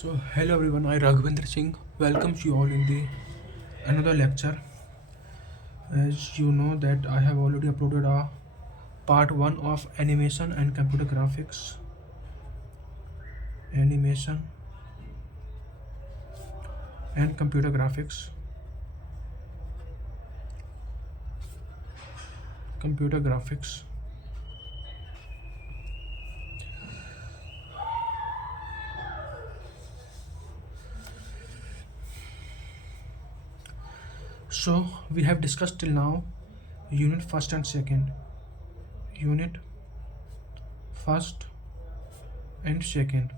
So hello everyone, I Raghavendra Singh welcomes you all in the another lecture. As you know that I have already uploaded a part 1 of animation and computer graphics. Animation and computer graphics. Computer graphics. So we have discussed till now unit first and second. Unit first and second.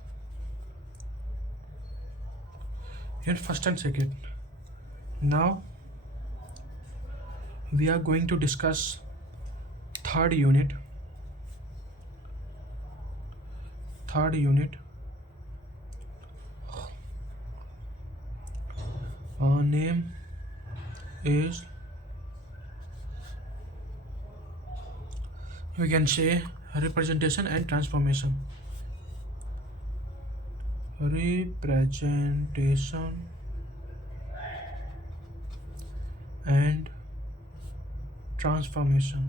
Unit first and second. Now we are going to discuss third unit. Third unit. Name is, we can say, representation and transformation. Representation and transformation.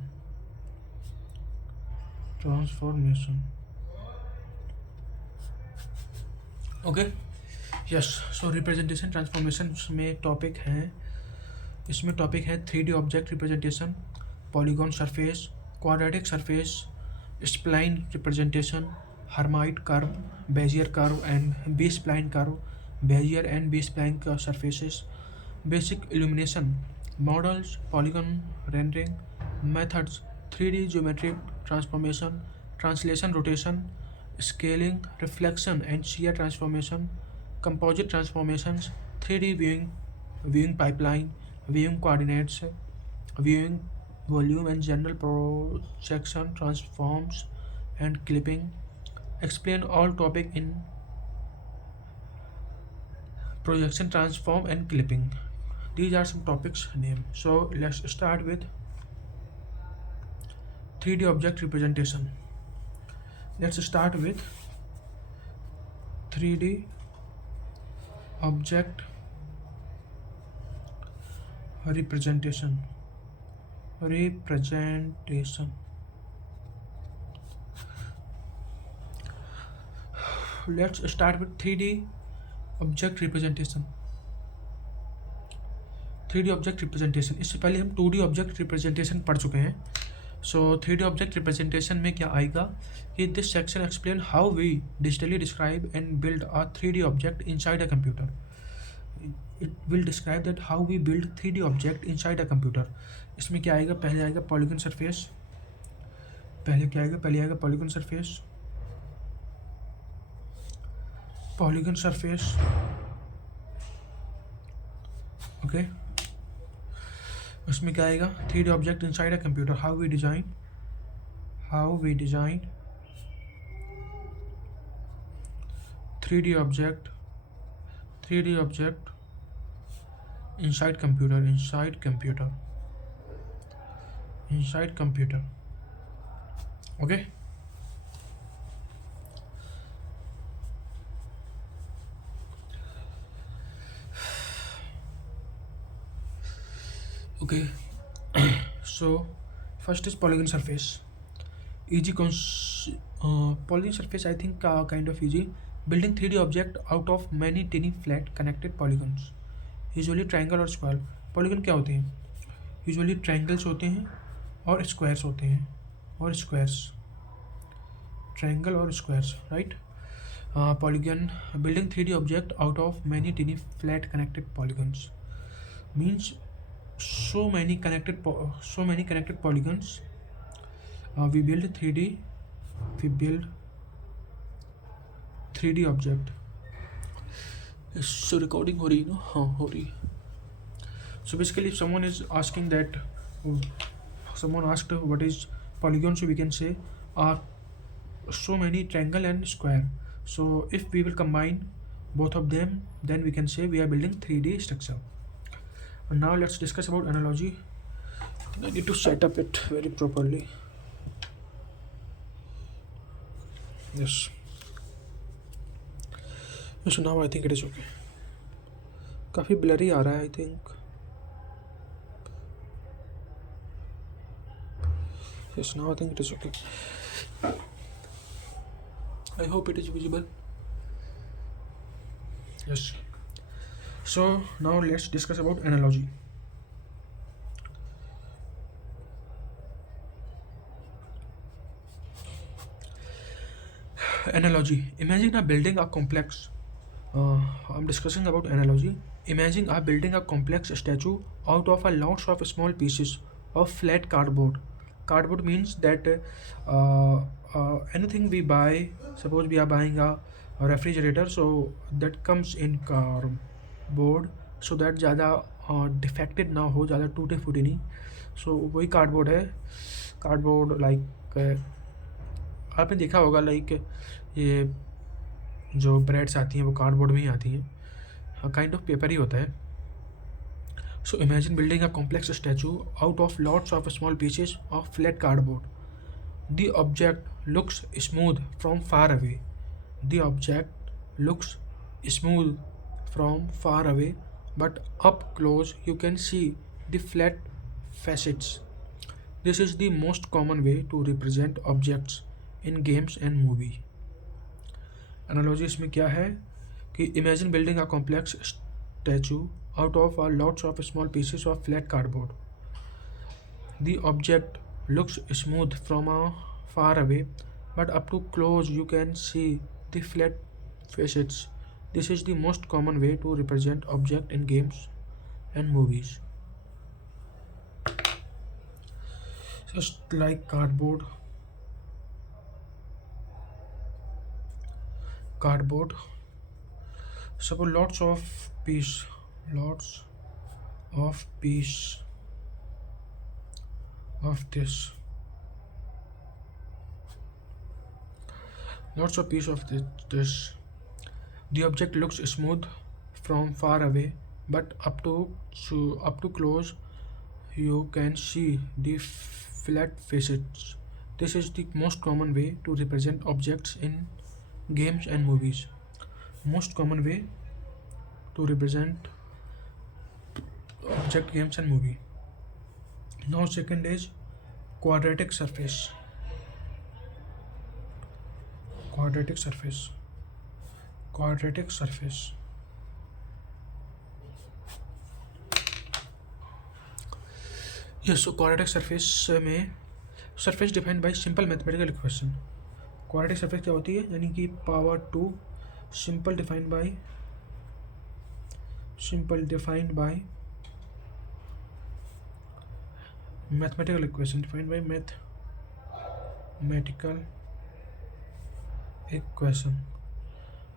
Okay yes. So representation transformation में topic हैं, इसमें topic है 3D object representation, polygon surface, quadratic surface, spline representation, Hermite curve, Bezier curve and B spline curve, Bezier and B spline का surfaces, basic illumination, models, polygon rendering, methods, 3D geometric transformation, translation rotation, scaling, reflection and shear transformation, composite transformations, 3D viewing pipeline, viewing coordinates, viewing volume and general projection transforms and clipping. Explain all topic in projection transform and clipping. These are some topics name. So let's start with 3D object representation. Let's start with 3D object representation. Let's start with 3D object representation. 3D object representation, इससे पहले हम 2D object representation पढ़ चुके हैं. सो 3D object representation में क्या आएगा कि this section explain how we digitally describe and build a 3D object inside a computer. It will describe that how we build 3D object inside a computer. इसमें क्या आएगा, पहले आएगा पॉलीगॉन सरफेस. पहले क्या आएगा, पहले आएगा polygon surface. Polygon surface okay. उसमें क्या आएगा, 3D object inside a computer, how we design 3D object inside computer okay. Okay, so first is polygon surface. Polygon surface, I think kind of easy. Building 3D object out of many tiny flat connected polygons, usually triangle or square. Polygon क्या होते हैं, usually triangles होते हैं और squares होते हैं, और squares, triangle और squares, right? Polygon, building 3D object out of many tiny flat connected polygons means so many connected polygons. We build 3D object. So recording हो रही है ना? हाँ हो रही. So basically if someone is asking that, someone asked what is polygon, so we can say so many triangle and square. So if we will combine both of them, then we can say we are building 3D structure. And now let's discuss about analogy. I need to set up it very properly. Yes. So now I think it is okay. काफ़ी blurry आ रहा है I think. Yes, now I think it is okay. I hope it is visible. Yes. So now let's discuss about analogy. Analogy. Imagine a building a complex. I'm discussing about analogy. Imagine a building a complex statue out of a lots of small pieces of flat cardboard. Cardboard means that anything we buy, suppose we are buying a refrigerator, so that comes in cardboard, so that ज़्यादा defected ना हो, ज़्यादा टूटे फूटे नहीं. सो वही cardboard है. Cardboard like आपने देखा होगा लाइक ये जो ब्रेड्स आती हैं वो कार्डबोर्ड में ही आती हैं. काइंड ऑफ पेपर ही होता है. So imagine building a complex statue out of lots of small pieces of flat cardboard. The object looks smooth from far away. The object looks smooth from far away, but up close you can see the flat facets. This is the most common way to represent objects in games and movie. Analogy इसमें क्या है कि imagine building a complex statue out of lots of small pieces of flat cardboard. The object looks smooth from far away, but up to close you can see the flat facets. This is the most common way to represent object in games and movies. Just like cardboard. Suppose lots of piece of this. Lots of piece of this. The object looks smooth from far away, but up to close you can see the flat facets. This is the most common way to represent objects in games and movies. Most common way to represent object, games and movie. Now second is quadratic surface. Quadratic surface. Yes, so quadratic surface में surface defined by simple mathematical equation. Quadratic surface क्या होती है, यानी कि power 2 simple defined by mathematical equation.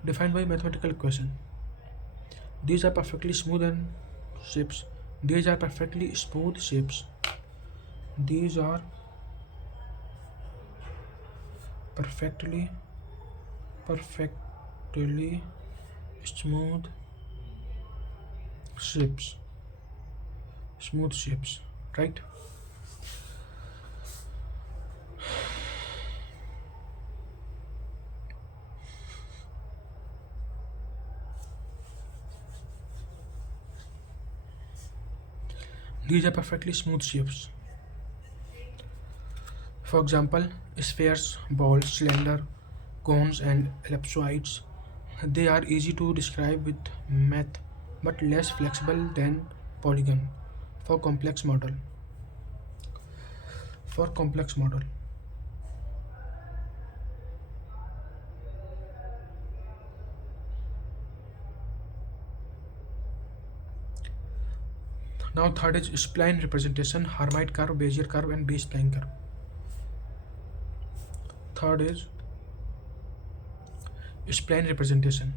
Defined by mathematical equation. These are perfectly smooth shapes. These are perfectly smooth shapes. These are perfectly smooth shapes, right? These are perfectly smooth shapes. For example, spheres, balls, cylinder, cones and ellipsoids. They are easy to describe with math but less flexible than polygon for complex model. Now third is spline representation, Hermite curve, Bezier curve and B-Spline curve. Third is spline representation.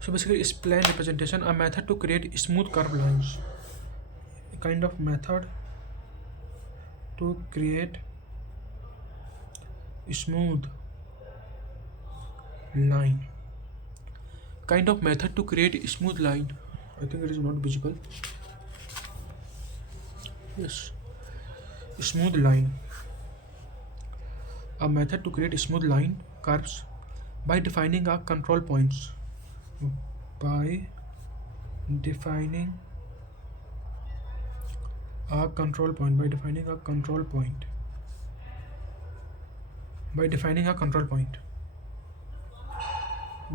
So basically spline representation, a method to create smooth curved lines. A kind of method to create smooth line. I think it is not visible. Yes. Smooth line. A method to create smooth line curves by defining a control points. By defining a control point. By defining a control point. By defining a control point.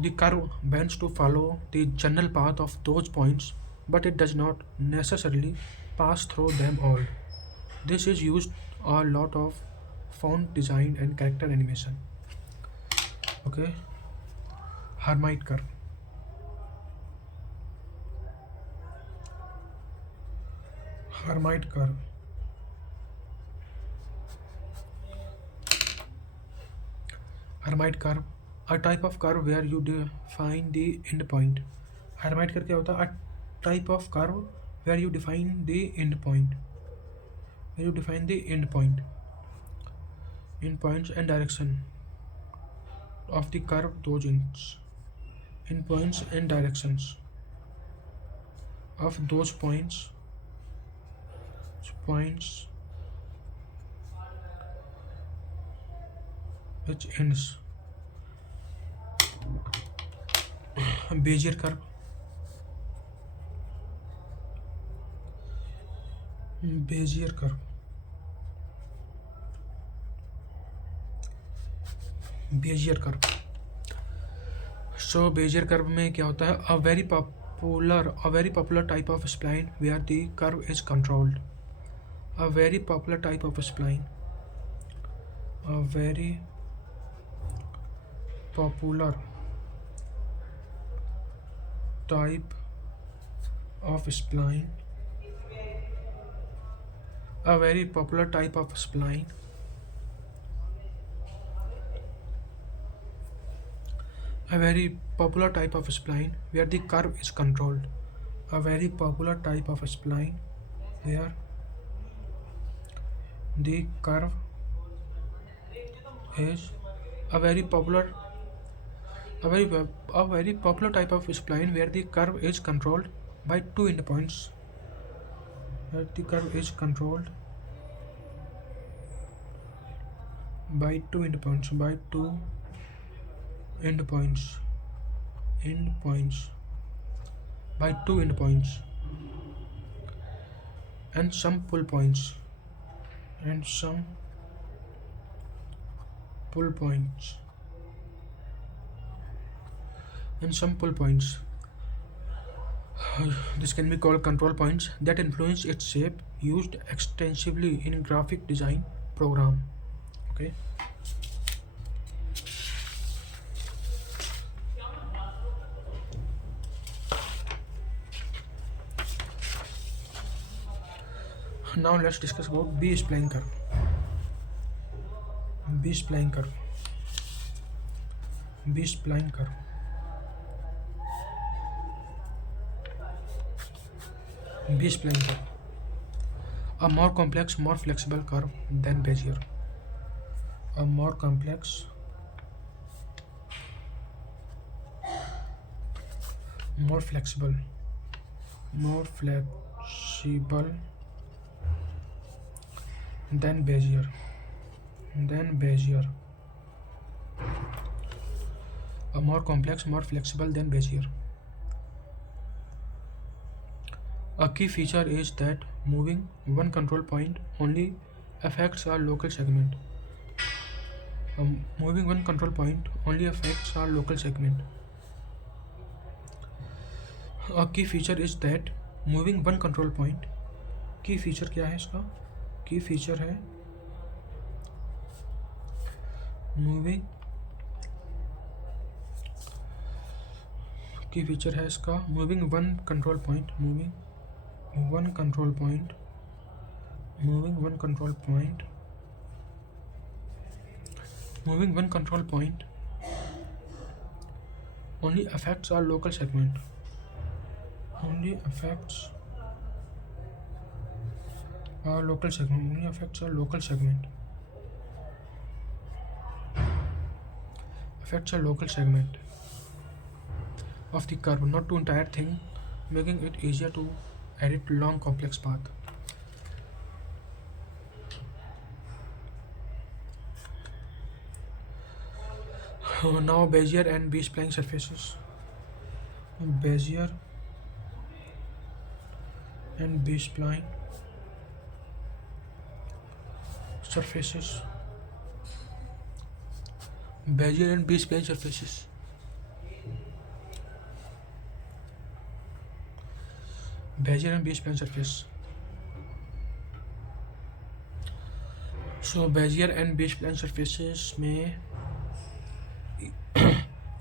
The curve bends to follow the general path of those points, but it does not necessarily pass through them all. This is used a lot of font design and character animation. Okay, Hermite curve. Hermite curve. Hermite curve, a type of curve where you define the endpoint. Hermite curve क्या होता है? A type of curve where you define the endpoint. Where you define the endpoints and direction of the curve, those endpoints and directions of those points which ends. Bezier curve. Bezier curve. Bezier curve. So Bezier curve में क्या होता है? A very popular type of spline where the curve is controlled. A very popular type of spline. A very popular type of spline. A very popular type of spline. A very popular type of spline where the curve is controlled. A very popular type of spline where the curve is a very popular type of spline where the curve is controlled by two endpoints. Where the curve is controlled by two endpoints. By two endpoints and some pull points. This can be called control points that influence its shape, used extensively in graphic design program. Okay. Now let's discuss about B-Spline curve. B-Spline curve. B-Spline curve. B-Spline curve. A more complex, more flexible curve than Bezier. A more complex, more flexible than Bezier. A more complex, more flexible than Bezier. A key feature is that moving one control point only affects a local segment. Moving one control point only affects a local segment. A key feature is that moving one control point. Key feature क्या है इसका? Key feature है moving. Key feature है इसका moving one control point. Moving one control point only affects our local segment. Only affects our local segment. Affects a local segment of the curve, not to entire thing making it easier to edit long complex path. Now Bezier and B-Spline surfaces. Bezier and B-Spline surfaces. Bezier and B-Spline surfaces. Bezier and B-Spline surface. So Bezier and B-Spline surfaces में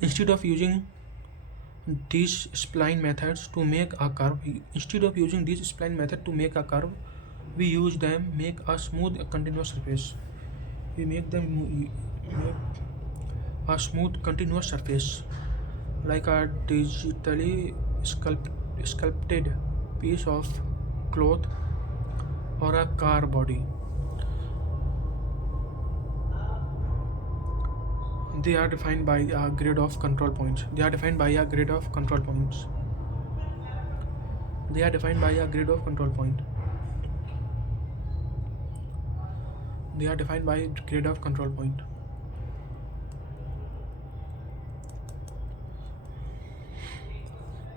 instead of using these spline methods to make a curve, we use them make a smooth continuous surface. We make them make a smooth continuous surface like a digitally sculpted piece of cloth or a car body. They are defined by a grid of control points. They are defined by a grid of control point. They are defined by a grid of control point. They are defined by grid of control point.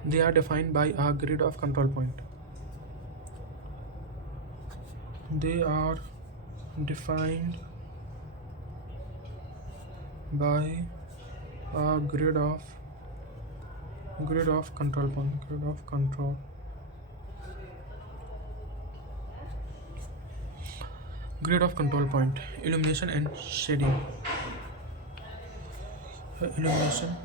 They are defined by a grid of control point. They are defined by a grid of control point. Grid of control point. Illumination and shading. Illumination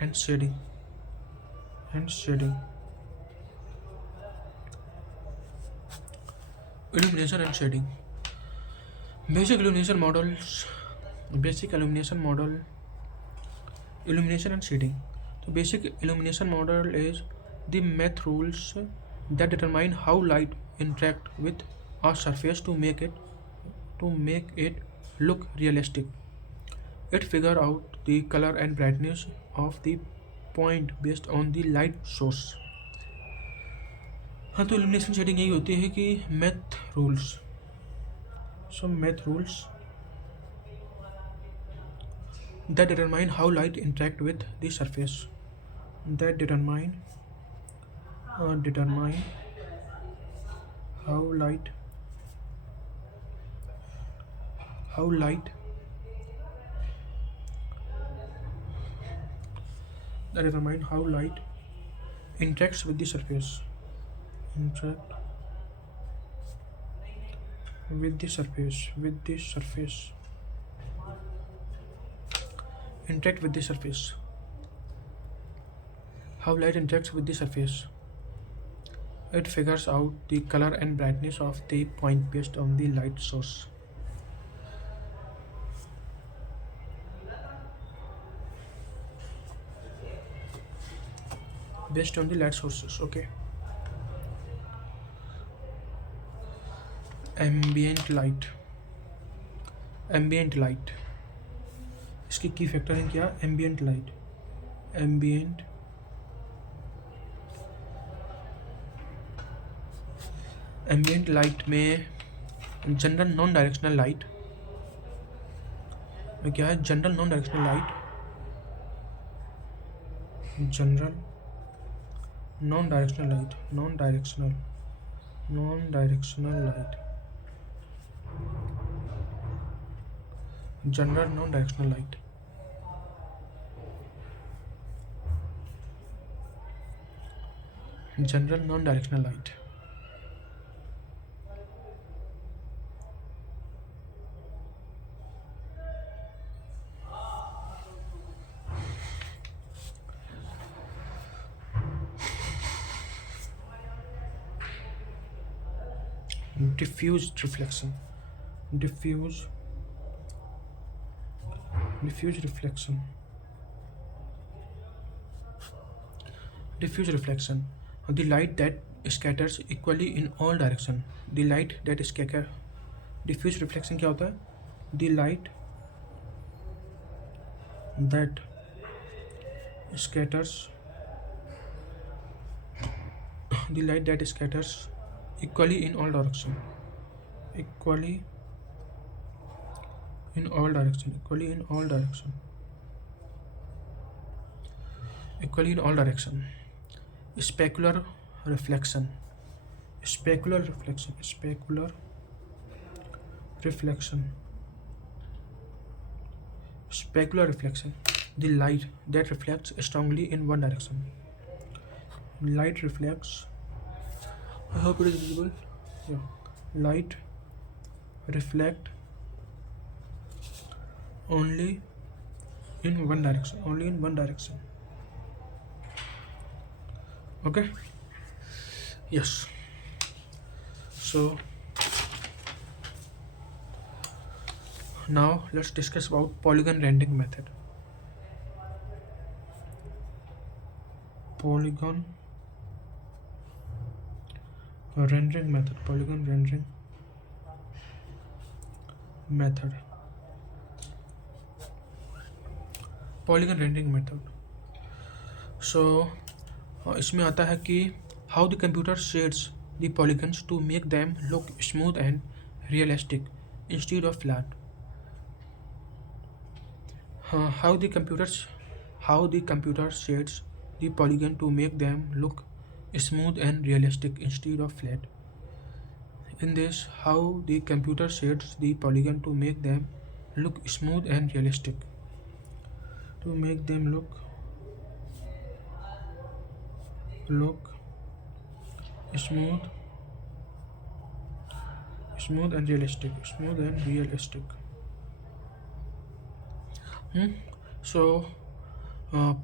and shading. Illumination and shading. Basic illumination models. Illumination and shading. The basic illumination model is the math rules that determine how light interact with a surface to make it look realistic. It figure out the color and brightness of the point based on the light source. हाँ, तो illumination shading यही होती है कि math rules that determine how light interact with the surface. That determine how light interacts with the surface. Interact with the surface. How light interacts with the surface. It figures out the color and brightness of the point based on the light source. Based on the light sources. Okay. Ambient light. इसकी की factor है क्या? Ambient light में general non directional light में क्या है? General non directional light general non directional light general non-directional light. General non-directional light. Diffused reflection. Diffuse reflection. The light that scatters equally in all directions. The light that scatters. Diffuse reflection क्या होता है? The light that scatters the light that scatters equally in all direction, equally in all direction, equally in all direction, equally in all direction. Specular reflection, specular reflection, specular reflection, specular reflection. The light that reflects strongly in one direction. Light reflects. I hope it is visible. Yeah. Light reflect only in one direction. Only in one direction. Okay. Yes. So now let's discuss about polygon rendering method. Polygon rendering method. Polygon rendering method. Polygon rendering method. So इसमें आता है कि how the computer shades the polygons to make them look smooth and realistic instead of flat. How the computer shades the polygon to make them look smooth and realistic instead of flat. In this, how the computer shades the polygon to make them look smooth and realistic. To make them look smooth and realistic, smooth and realistic. So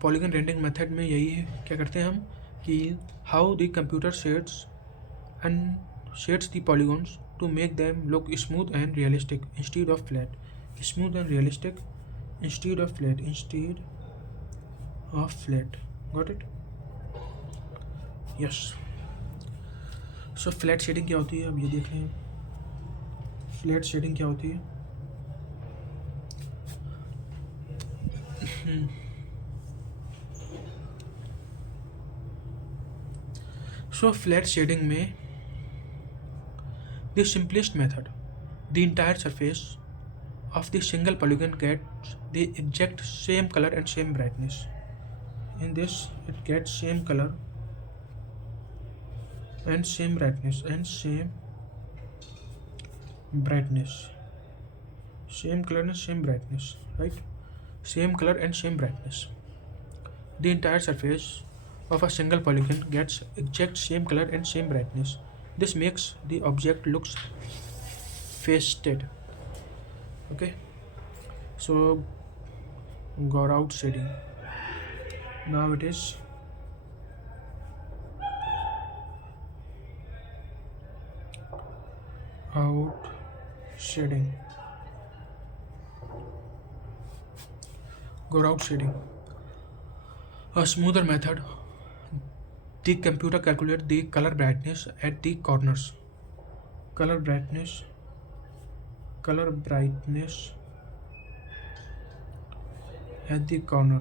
polygon rendering method में यही है, क्या करते हैं हम कि how the computer shades the polygons to make them look smooth and realistic instead of flat. Smooth and realistic instead of flat. Got it? Yes. So flat shading क्या होती है, अब ये देख लें. Flat shading क्या होती है. So flat shading में the simplest method, the entire surface of the single polygon gets the exact same color and same brightness. In this, it gets same color and same brightness and same brightness. Same color and same brightness, right? Same color and same brightness. The entire surface of a single polygon gets exact same color and same brightness. This makes the object looks faceted. Okay. So go out shading. Now it is out shading. Go out shading. A smoother method. The computer calculates the color brightness at the corners. Color brightness at the corner.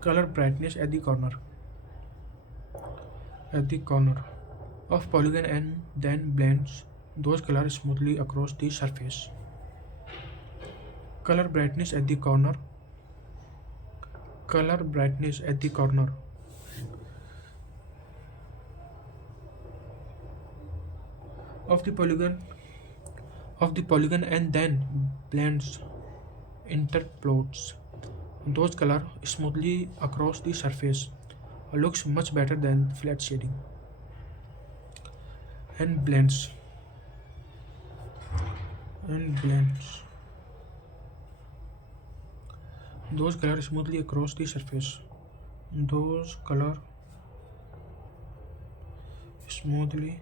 Color brightness at the corner of polygon and then blends those colors smoothly across the surface. Color brightness at the corner of the polygon and then blends interpolates those color smoothly across the surface. Looks much better than flat shading. And blends those color smoothly across the surface. Those color smoothly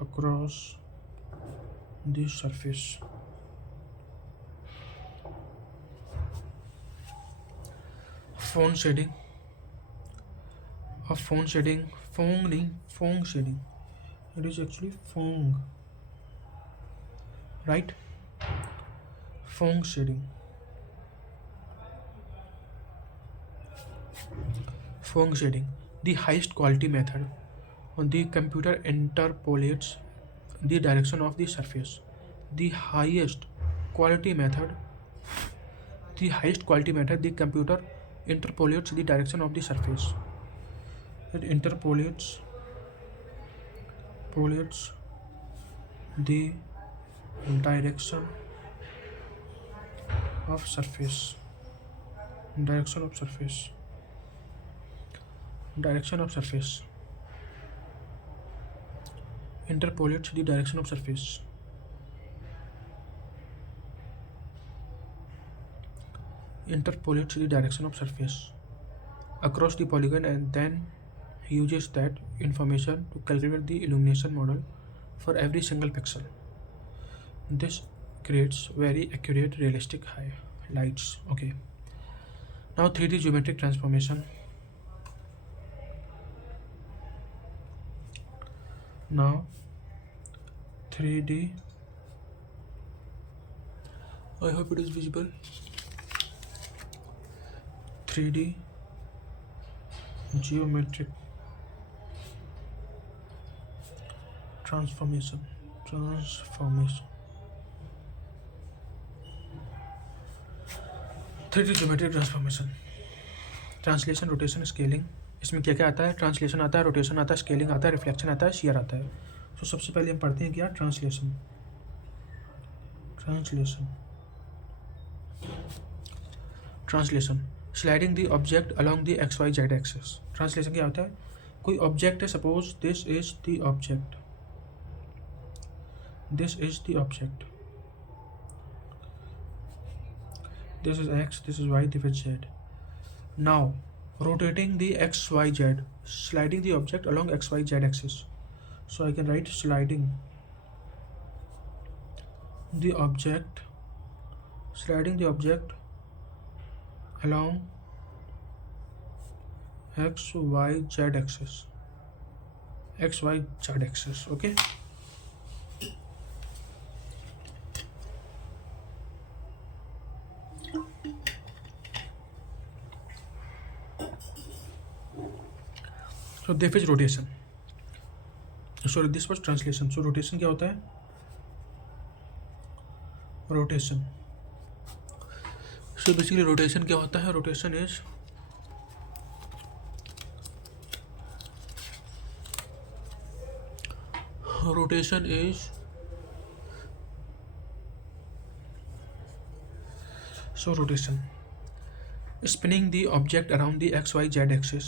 across the surface. phone shading, of phone shading, phone shading. It is actually phone, right? Phone shading. Phone shading, the highest quality method. The computer interpolates the direction of the surface. The highest quality method, the highest quality method, the computer interpolates the direction of the surface. It interpolates the direction of surface. Direction of surface. Direction of surface. Interpolates the direction of surface. Interpolates the direction of surface across the polygon, and then uses that information to calculate the illumination model for every single pixel. This creates very accurate realistic highlights. Okay, now 3D geometric transformation. Now 3D, I hope it is visible. 3D geometric transformation. 3D geometric transformation. Translation, rotation, scaling. इसमें क्या क्या आता है? Translation आता है, rotation आता है, scaling आता है, रिफ्लेक्शन आता है, शेयर आता है. तो सबसे पहले हम पढ़ते हैं क्या? Translation. Translation, sliding the object along the X Y Z axis. Translation क्या होता है? कोई ऑब्जेक्ट है, suppose this is the object, this is the object, this is x, this is y, this is z. Now rotating the x y z, sliding the object along x y z axis. So I can write sliding the object along x y z axis. Okay, so this is rotation. Sorry, this was translation. So rotation क्या होता है? Rotation. So basically rotation क्या होता है? Rotation is so rotation, spinning the object around the x y z axis.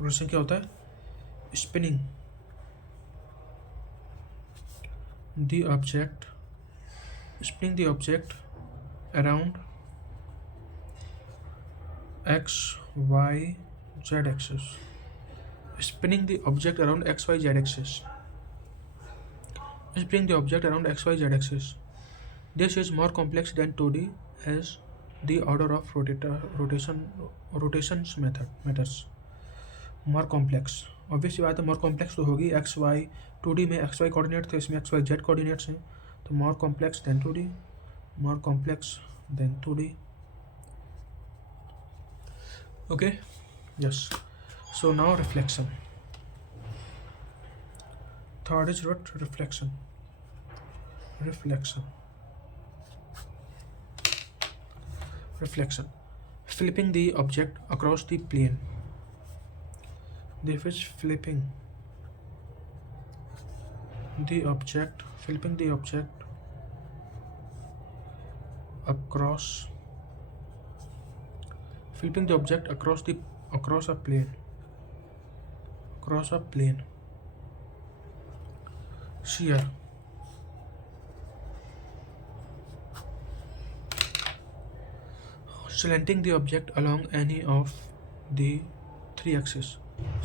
Rotation क्या होता है? Spinning the object around X Y Z axis. Spinning the object around X Y Z axis. Spinning the object around x y z axis. This is more complex than 2D as the order of rotations matters. More complex, obviously बात है, more complex तो होगी. X Y 2D में x Y coordinate थे, इसमें x Y Z coordinates हैं, तो more complex than 2D, more complex than 2D. Okay, yes. So now reflection. Third is reflection. Flipping the object across the plane. This is flipping the object across a plane. Shear. Slanting the object along any of the three axes.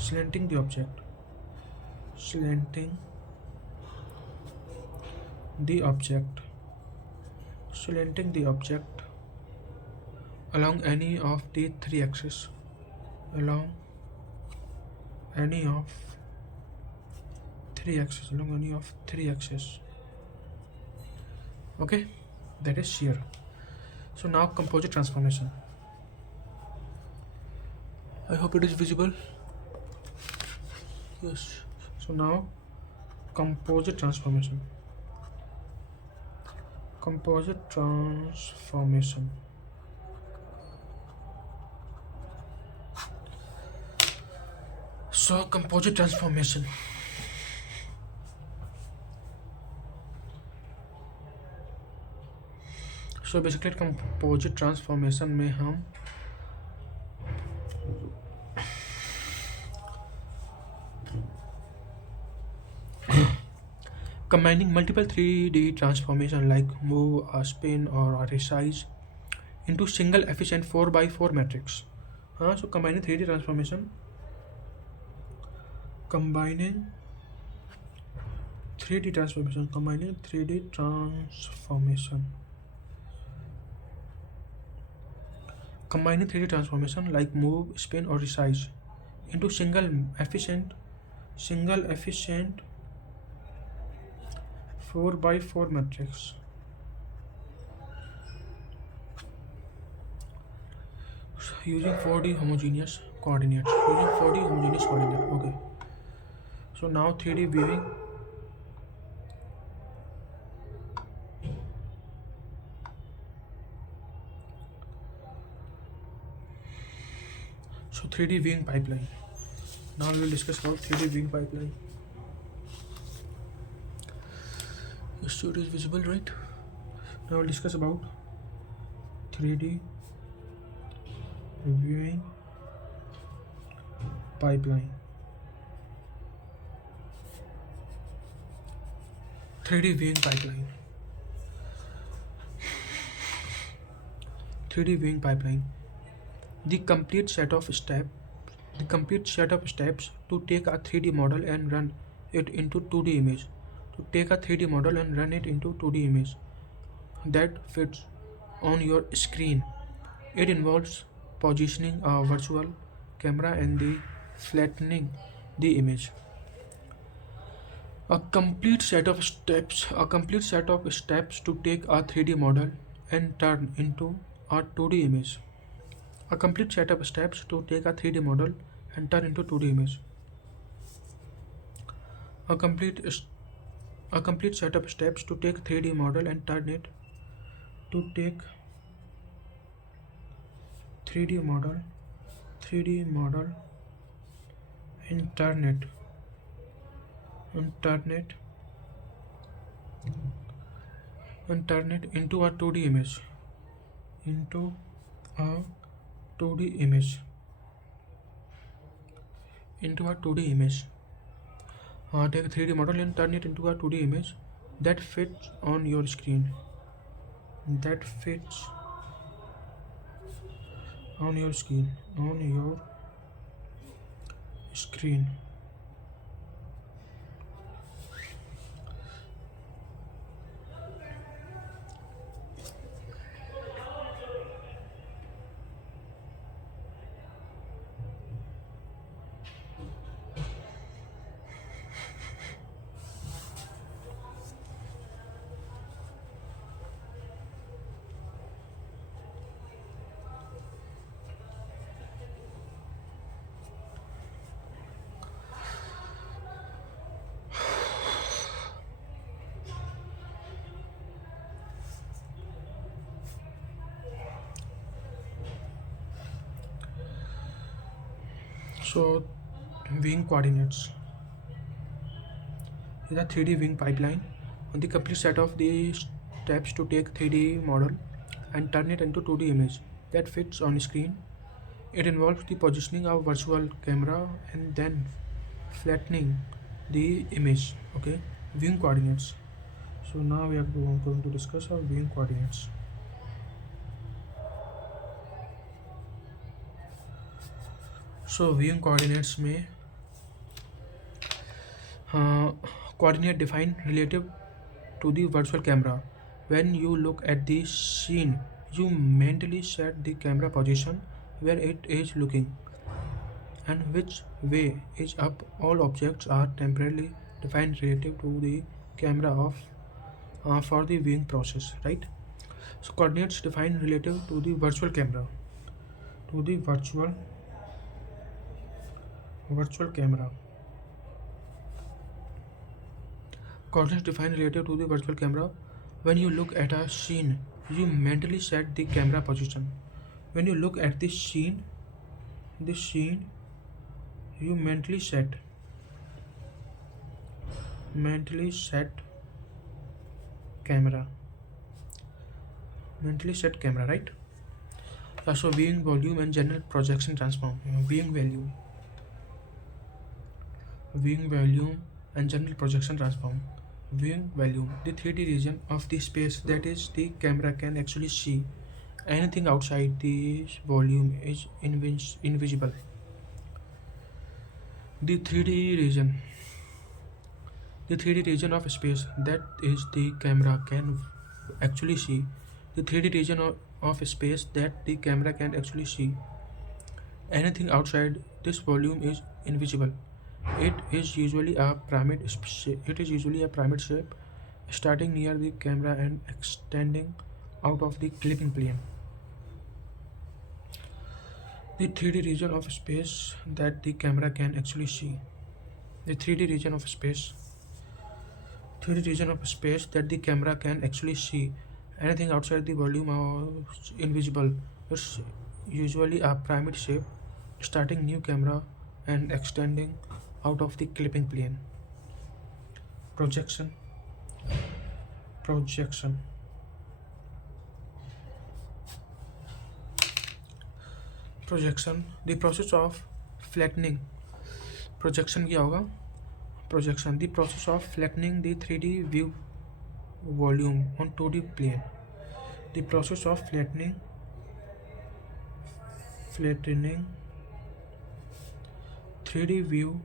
Slanting the object along any of the three axes, along any of three axes, along any of three axes. Okay, that is shear. So now composite transformation. I hope it is visible. Yes. So now composite transformation. Composite transformation. So composite transformation. So basically composite transformation में हम combining multiple 3D transformation like move, spin or resize into single efficient 4x4 matrix. So combining 3D transformation, combining 3D transformation, combining 3D transformation, combining 3D transformation like move, spin or resize into single efficient 4x4 matrix. Using 4D homogeneous coordinates. Okay. So now 3D viewing. So 3D viewing pipeline. Now we will discuss about 3D viewing pipeline. Yes, so it is visible, right? Now we'll discuss about 3D viewing pipeline. 3D viewing pipeline. 3D viewing pipeline. The complete set of steps to take a 3D model and run it into 2D image. To take a 3D model and run it into 2D image that fits on your screen. It involves positioning a virtual camera and the flattening the image. A complete set of steps to take a 3D model and turn into a 2D image. A complete set of steps to take a 3D model and turn into 2D image. A complete set of steps to take 3D model and turn it to take 3D model and turn it into a 2D image. Take a 3D model and turn it into a 2D image that fits on your screen. So viewing coordinates is a 3D viewing pipeline. On the complete set of the steps to take 3D model and turn it into 2D image that fits on screen. It involves the positioning of virtual camera and then flattening the image. Okay, viewing coordinates. So now we are going to discuss our viewing coordinates. So viewing coordinates में coordinate defined relative to the virtual camera. When you look at the scene You mentally set the camera position where it is looking and which way is up. All objects are temporarily defined relative to the camera of for the viewing process, right? So coordinates defined relative to the virtual camera, to the virtual camera. Coordinates defined relative to the virtual camera. When you look at a scene, you mentally set the camera position. When you look at the scene, you mentally set camera, right? So viewing volume and general projection transform. Viewing volume and general projection transform. Viewing volume, the 3D region of the space that is the camera can actually see. Anything outside this volume is invisible. The 3D region, the 3D region of space that is the camera can actually see. The 3D region of space that the camera can actually see. Anything outside this volume is invisible. It is usually a pyramid shape, starting near the camera and extending out of the clipping plane. The 3D region of space that the camera can actually see. The 3D region of space, 3D region of space that the camera can actually see. Anything outside the volume is invisible. It's usually a pyramid shape, starting new camera and extending out of the clipping plane. Projection. Projection. Projection. The process of flattening. Projection क्या होगा? Projection. The process of flattening the 3D view volume on 2D plane. The process of flattening 3D view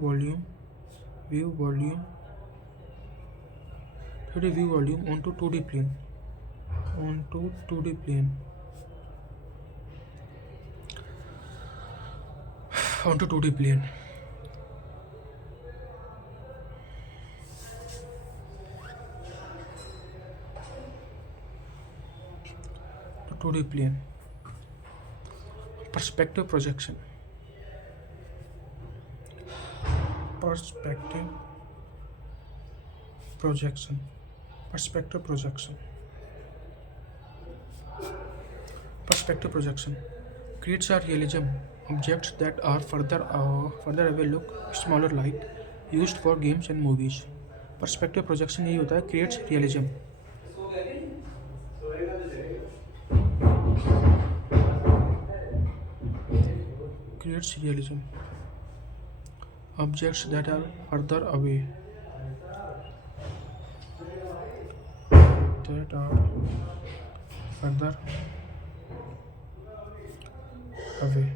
volume 3D view volume onto 2D plane. Onto 2D plane. Onto 2D plane. To 2D plane. Perspective projection. Perspective projection. Perspective projection. Perspective projection creates a realism. Objects that are further away look smaller, like used for games and movies. Perspective projection यही होता है, creates realism. Creates realism. Objects that are further away. That are further away.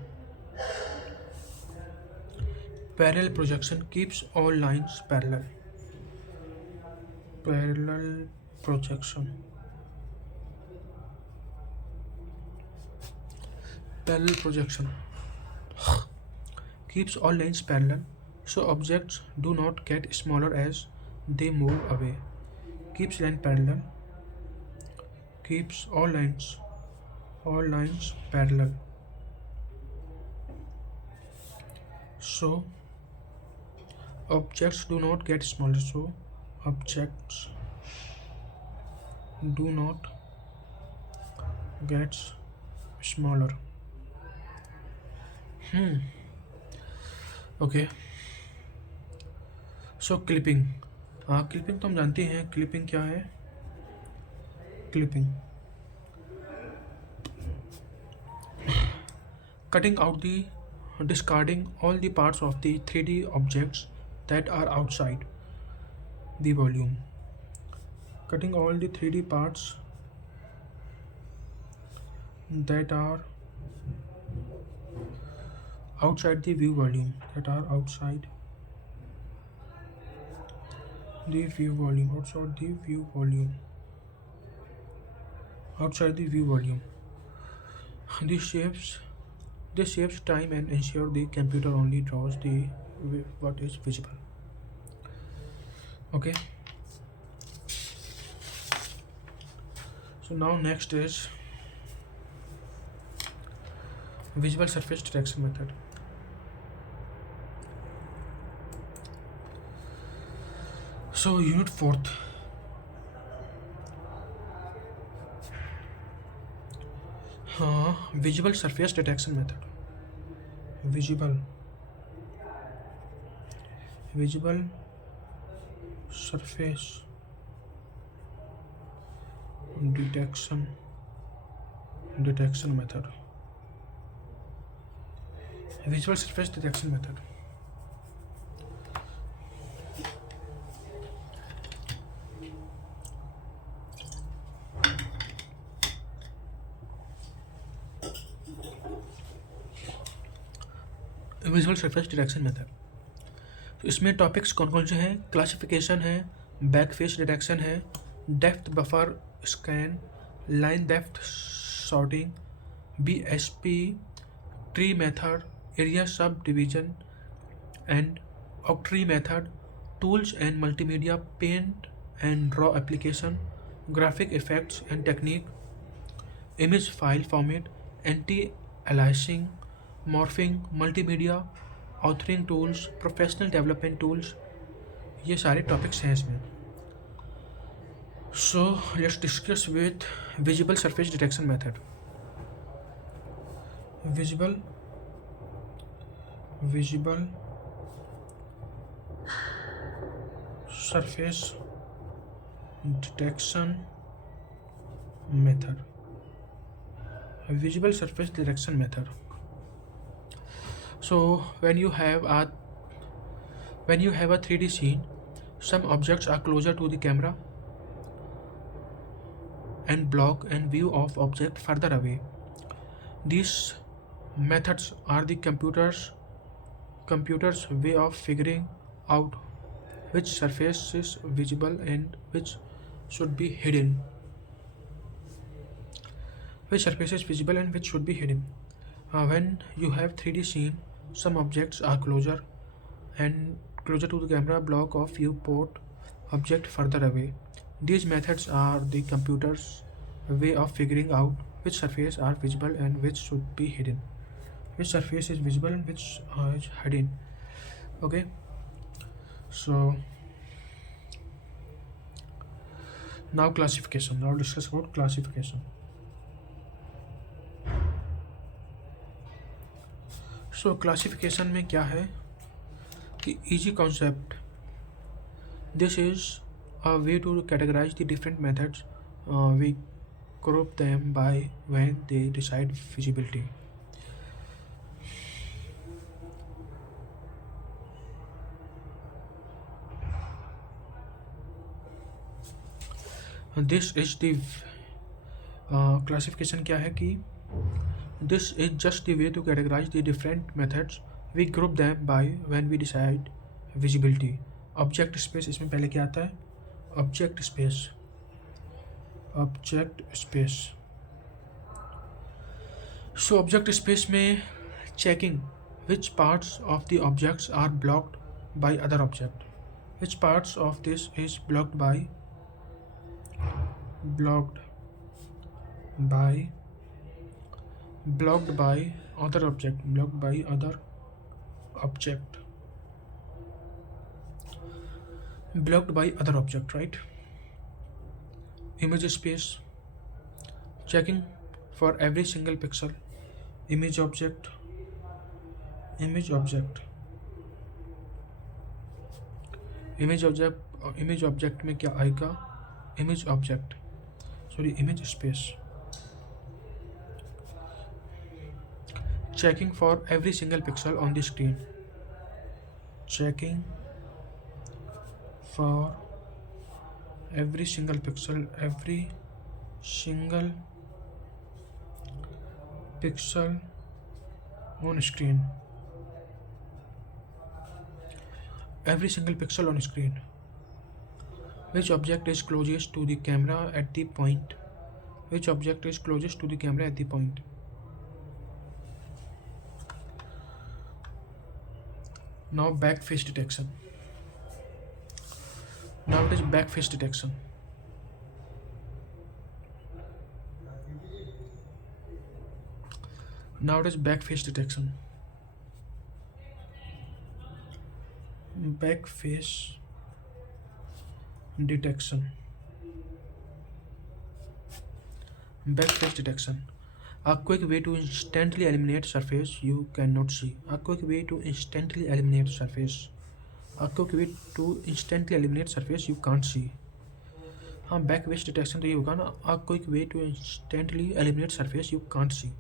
Parallel projection keeps all lines parallel. Parallel projection. Parallel projection keeps all lines parallel, so objects do not get smaller as they move away. Keeps line parallel. Keeps all lines parallel, so objects do not get smaller. So objects do not get smaller. Okay. So clipping. हाँ, clipping तो हम जानते हैं. Clipping क्या है? Clipping cutting out the discarding all the parts of the 3D objects that are outside the volume. Cutting all the 3D parts that are outside the view volume. Outside the view volume. outside the view volume. This saves time and ensure the computer only draws the what is visible. Okay. So now next is visible surface detection method. So unit fourth. Visible surface detection method. Visible surface detection method. Visual surface detection method. Visual surface detection method. तो इसमें topics कौन कौन से हैं? Classification है, back face detection है, depth buffer scan, line depth sorting, BSP-tree method, area sub division and octree method, tools and multimedia paint and draw application, graphic effects and technique, image file format, antialiasing, morphing, multimedia authoring tools, professional development tools, ये सारे टॉपिक्स हैं इसमें. So let's discuss with visible surface detection method. Visible surface detection method. Visible surface detection method. So when you have a 3D scene, some objects are closer to the camera and block and view of object further away. These methods are the computer's way of figuring out which surface is visible and which should be hidden. Which surface is visible and which should be hidden. When you have 3D scene, some objects are closer to the camera, block of viewport, object further away. These methods are the computer's way of figuring out which surface are visible and which should be hidden. Which surface is visible and which is hidden. Okay. So now classification. Now discuss about classification. So classification में क्या है कि easy concept. This is a way to categorize the different methods. We group them by when they decide feasibility. This is the classification क्या है कि this is just the way to categorize the different methods. We group them by when we decide visibility. Object space इसमें पहले क्या आता है? Object space. So object space में checking which parts of the objects are blocked by other object. Which parts of this is blocked by other object. Blocked by other object, right? Image space, checking for every single pixel. Image object में क्या आएगा? image space. Checking for every single pixel on the screen. Checking for every single pixel on screen. Every single pixel on screen. Which object is closest to the camera at the point which object is closest to the camera at the point. Now back face detection. Now it is back face detection. Now it is back face detection. Back face detection. Back face detection. A quick way to instantly eliminate surface you cannot see. A quick way to instantly eliminate surface. A quick way to instantly eliminate surface you can't see. हाँ back face detection तो ये होगा ना, a quick way to instantly eliminate surface you can't see.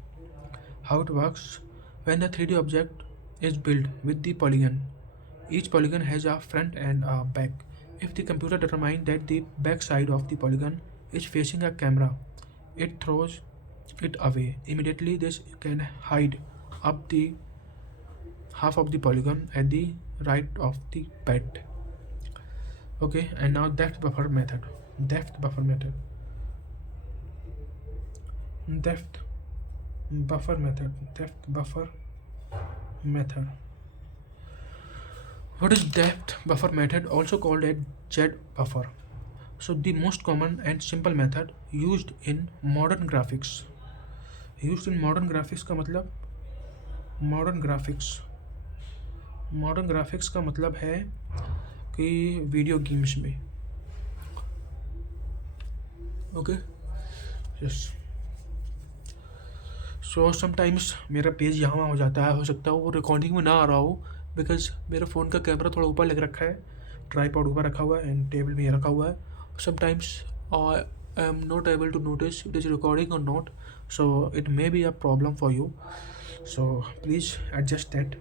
How it works: when the 3D object is built with the polygon, each polygon has a front and a back. If the computer determines that the back side of the polygon is facing a camera, it throws it away. Immediately this can hide up the half of the polygon at the right of the bed. Okay, and now depth buffer method. Depth buffer method. Depth buffer method. Depth buffer method. What is depth buffer method? Also called a Z buffer. So the most common and simple method used in modern graphics. Used in modern graphics का मतलब modern graphics का मतलब है कि video games में. Okay yes. So sometimes मेरा page यहाँ हो जाता है, हो सकता है वो रिकॉर्डिंग में ना आ रहा हो बिकॉज मेरे फ़ोन का कैमरा थोड़ा ऊपर लग रखा है, ट्राईपॉड ऊपर रखा हुआ है एंड टेबल में ये रखा हुआ है. Sometimes I am not able to notice it is recording और not, so it may be a problem for you, so please adjust that.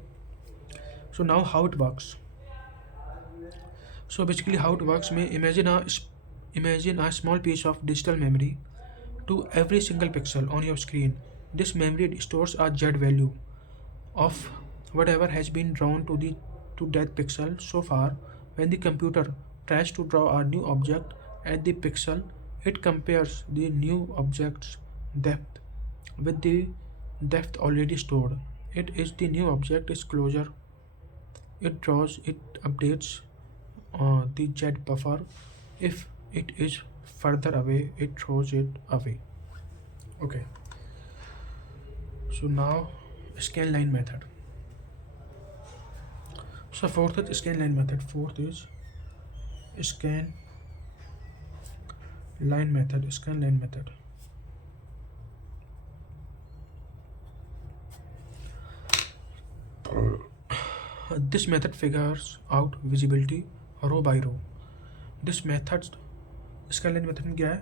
So now how it works. So basically how it works may imagine a small piece of digital memory to every single pixel on your screen. This memory stores a Z value of whatever has been drawn to that pixel so far. When the computer tries to draw a new object at the pixel, it compares the new object's depth with the depth already stored. It is the new object is closer. It draws, it updates the Z buffer. If it is further away, it throws it away. Okay. So now scan line method. So fourth is scan line method. Fourth is scan line method. Scan line method. This method figures out visibility row by row. This method scan line method में क्या है?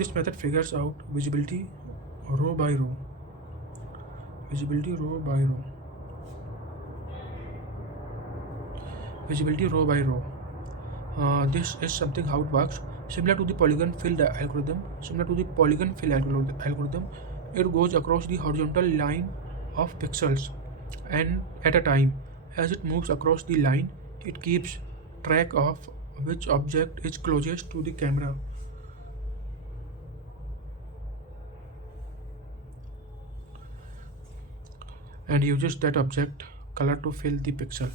This method figures out visibility row by row. Visibility row by row. Visibility row by row. This is something how it works. Similar to the polygon fill algorithm. It goes across the horizontal line of pixels, and at a time as it moves across the line, it keeps track of which object is closest to the camera. And uses that object color to fill the pixel.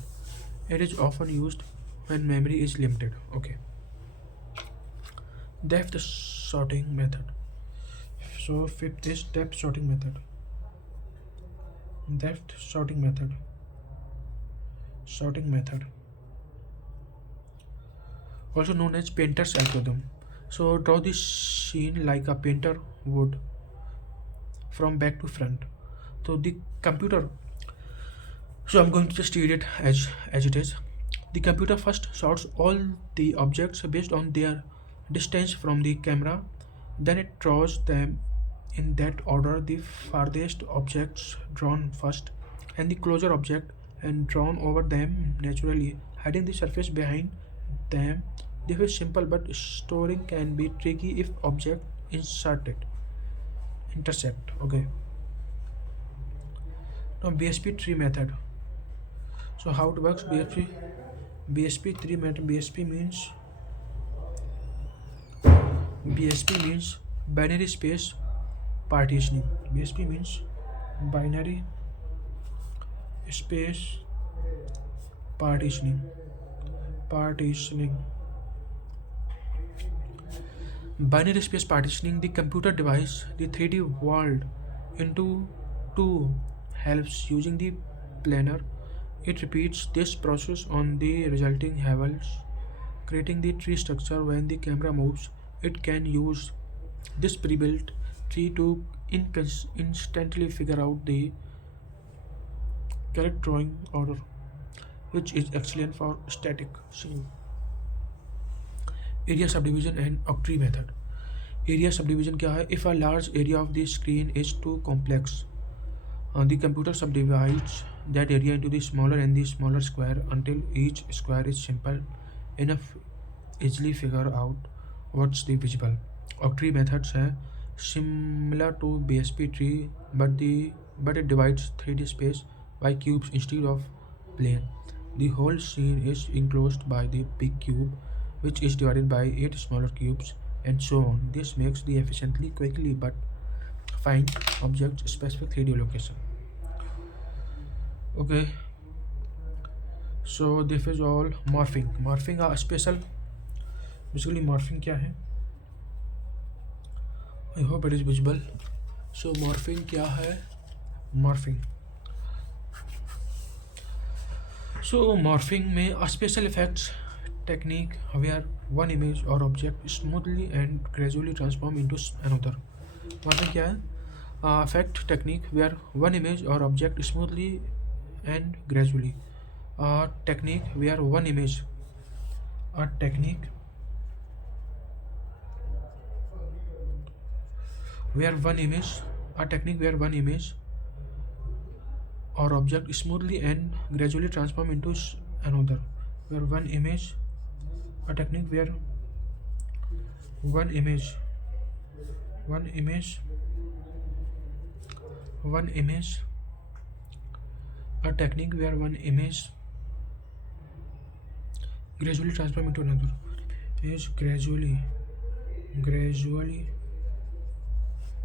It is often used when memory is limited. Okay. Depth sorting method. So fifth is depth sorting method. Depth sorting method. Sorting method. Also known as painter's algorithm. So draw the scene like a painter would from back to front. So the computer, so I'm going to just read it as it is. The computer first sorts all the objects based on their distance from the camera, then it draws them in that order: the farthest objects drawn first and the closer object and drawn over them naturally, hiding the surface behind them. This is simple, but storing can be tricky if object intersect. Okay. Now BSP-tree method. So how it works? BSP-tree method. BSP means binary space partitioning. BSP means binary space partitioning. Partitioning. Binary space partitioning the computer device, the 3D world, into two halves using the planar. It repeats this process on the resulting halves, creating the tree structure. When the camera moves, it can use this pre-built tree to instantly figure out the correct drawing order, which is excellent for static scene. Area subdivision and octree method. Area subdivision क्या है? If a large area of the screen is too complex, the computer subdivides that area into the smaller and the smaller square until each square is simple enough easily figure out what's the visible. Octree methods है similar to BSP-tree, but it divides 3D space by cubes instead of plane. The whole scene is enclosed by the big cube, which is divided by 8 smaller cubes, and so on. This makes the efficiently, quickly, but find objects specific 3D location. Okay, so this is all morphing. Morphing are special. Basically, morphing क्या है? I hope it is visible. So morphing क्या है? Morphing. So morphing में a special effects technique where one image or object smoothly and gradually transform into another. Morphing क्या है? Effect technique where one image or object smoothly and gradually. A technique where one image. A technique where one image. A technique where one image or object smoothly and gradually transform into another. Where one image. A technique where one image. One image. One image. A technique where one image gradually transform into another. Is gradually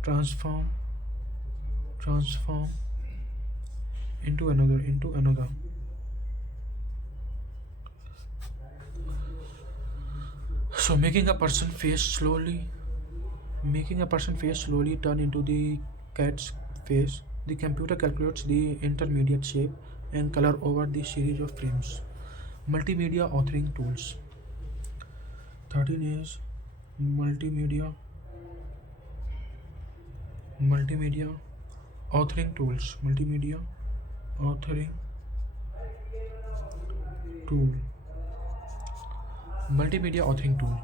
transform into another. So making a person face slowly turn into the cat's face. The computer calculates the intermediate shape and color over the series of frames. Multimedia authoring tools. 13 is multimedia authoring tools. Multimedia authoring tool. Multimedia authoring tool.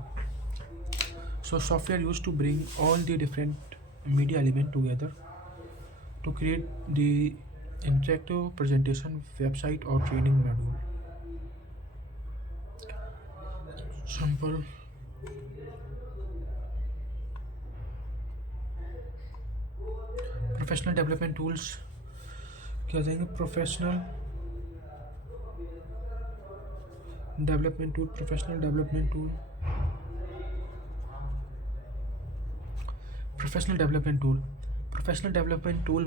So software used to bring all the different media elements together to create the interactive presentation, website or training module. Sample. Professional development tools. क्या जाएंगे? Professional development tool. Professional development tool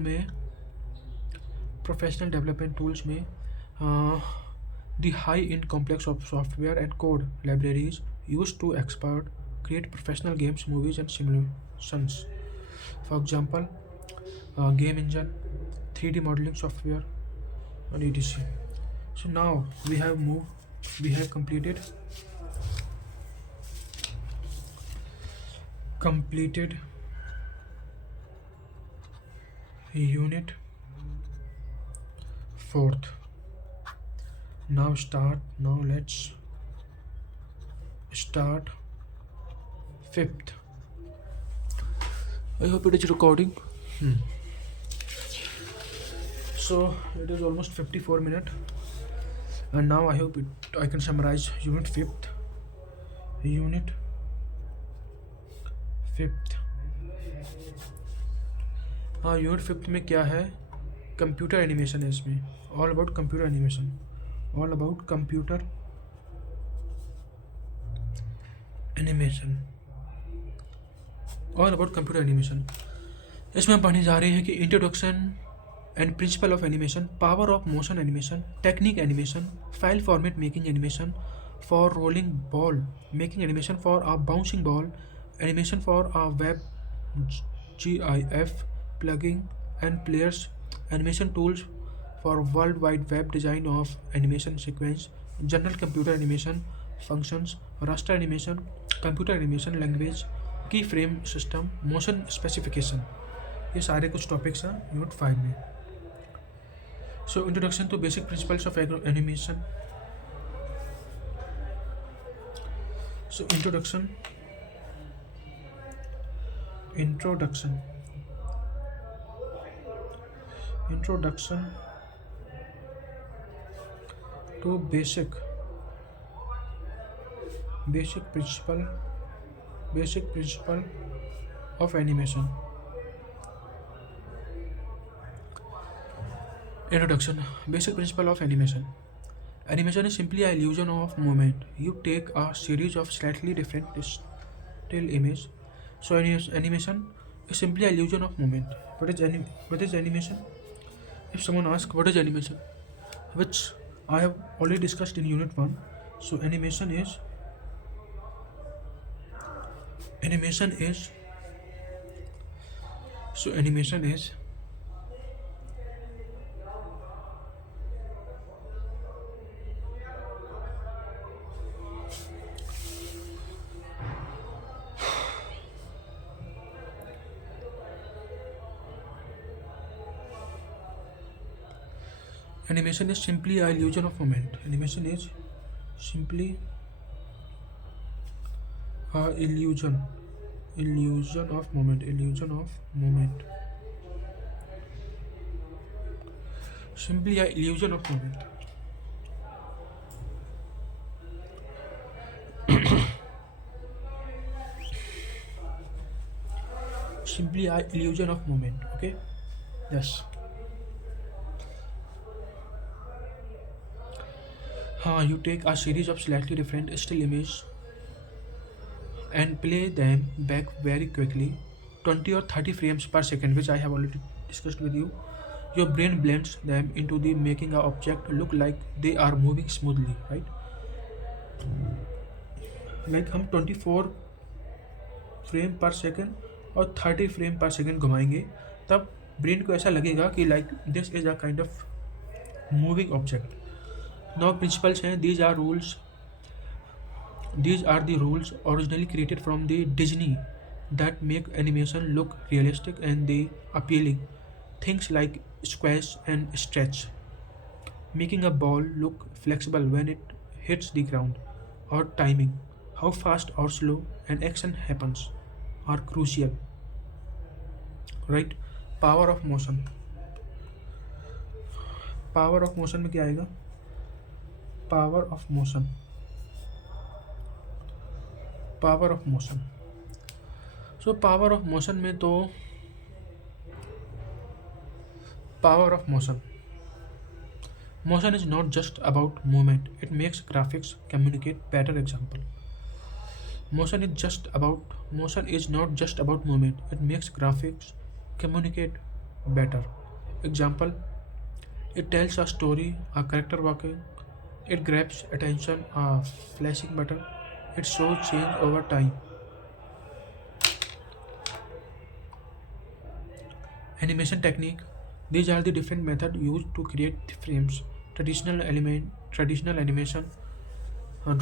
में the high-end complex of software and code libraries used to expert create professional games, movies and simulations. For example, game engine, 3D modeling software and etc. So now we have completed unit 4th. Now let's start 5th. I hope it is recording. So it is almost 54 minutes, and now I hope I can summarize unit 5th. Unit 5th. हाँ, unit 5th में क्या है? Computer animation है इसमें. All about computer animation. All about computer animation. All about computer animation. इसमें हम पढ़ने जा रहे हैं कि introduction and principle of animation, power of motion animation, technique animation, file format making animation for rolling ball, making animation for a bouncing ball, animation for a web GIF, plugging and players, animation tools for World Wide Web, design of animation sequence, general computer animation functions, raster animation, computer animation language, keyframe system, motion specification। ये सारे कुछ topics हैं unit 5 में। So introduction to basic principles of animation. So introduction to basic principle of animation। Introduction. Basic principle of animation. Animation is simply an illusion of movement. You take a series of slightly different still image. So animation is simply an illusion of movement. What is animation? If someone asks what is animation, which I have already discussed in unit 1. So animation is simply an illusion of movement. Animation is simply a illusion of movement. Simply a illusion of movement. Simply a illusion of movement. Okay. Yes. You take a series of slightly different still images and play them back very quickly, 20 or 30 frames per second, which I have already discussed with you. Your brain blends them into the making an object look like they are moving smoothly, right? Like हम 24 frame पर second और 30 frame पर second घुमाएंगे, तब brain को ऐसा लगेगा कि like this is a kind of moving object. Now principles हैं, these are the rules originally created from the Disney that make animation look realistic and they appealing. Things like squash and stretch, making a ball look flexible when it hits the ground, or timing, how fast or slow an action happens, are crucial, right? Power of motion में क्या आएगा? Power of motion. So power of motion में तो motion is not just about movement, it makes graphics communicate better. Example, motion is not just about movement, it makes graphics communicate better. Example, it tells a story, a character walking, it grabs attention, a flashing button, it shows change over time. Animation technique. These are the different methods used to create the frames. Traditional animation,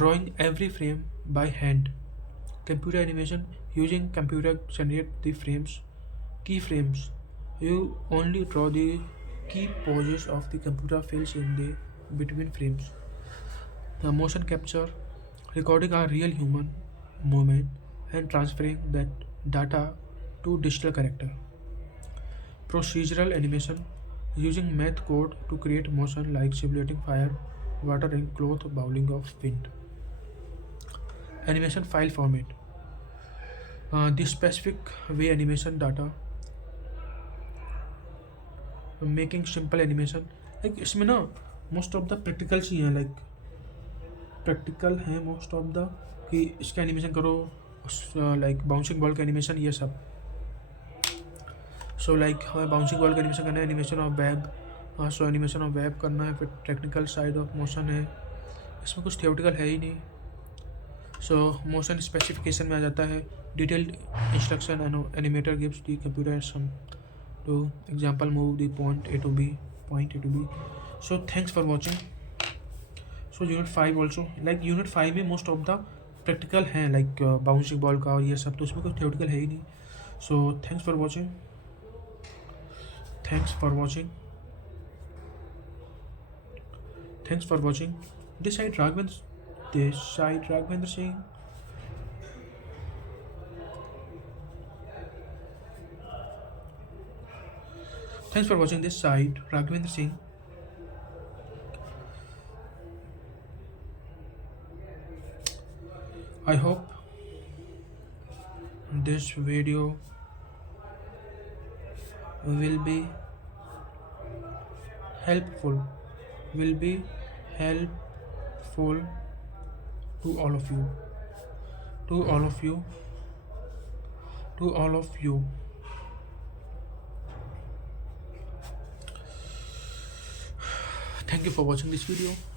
drawing every frame by hand. Computer animation, using computer generate the frames. Keyframes, you only draw the key poses of the computer fills in the between frames. Motion capture, recording a real human movement and transferring that data to digital character. Procedural animation, using math code to create motion like simulating fire, water and cloth bowling of wind. Animation file format, the specific way animation data, making simple animation. Like इसमें ना most of the practicals ही हैं, like practical हैं most of the कि इसका animation करो, like bouncing ball का animation ये सब। सो लाइक हमें बाउंसिंग बॉल का एनिमेशन करना है, animation of web, so animation of web करना है, फिर टेक्निकल साइड ऑफ मोशन है, इसमें कुछ थियोरेटिकल है ही नहीं। सो मोशन स्पेसिफिकेशन में आ जाता है, detailed instruction animator gives the computer some two example move the point A to B. So thanks for watching. So unit 5 also, like unit 5 में मोस्ट ऑफ द प्रैक्टिकल हैं, like bouncing ball का और ये सब, तो उसमें कुछ theoretical है ही नहीं। सो thanks for watching, thanks for watching, thanks for watching. This side Raghvendra Singh. Thanks for watching this side Raghvendra Singh. I hope this video will be helpful to all of you, thank you for watching this video.